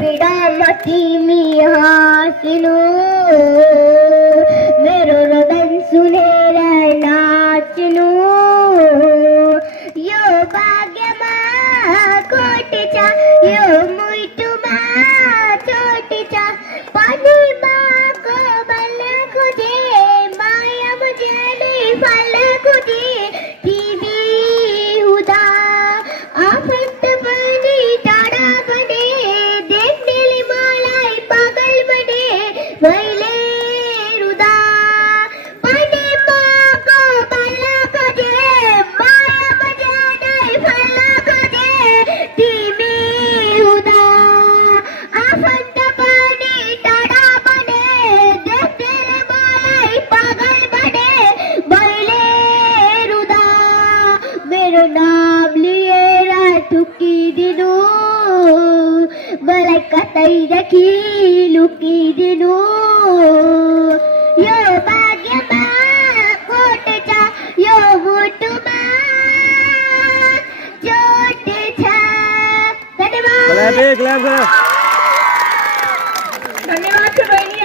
पीड़ा मती मी हासिलो मेरो रदन सुनेरा नाचनो यो भाग्यमा कोटीचा यो मुटुमा चोटीचा पानीमा को बल खोजे माया मुझे फल खोजे टीवी हुदा आफत बनी टाड़ा बने देखने मालाई पागल बने वैले रुदा पानी माँ को बल खोजे माया मुझे फल खोजे टीवी हुदा आफत बनी टाड़ा बने देखने मालाई पागल बने वैले रुदा मेरो नाम लिए ठुकी दिनु मलाई कतै देखि लुकिदिनु यो भाग्यमा कोट छ यो मुटुमा चोट छ धन्यवाद क्लैप करो। धन्यवाद छ बहिनी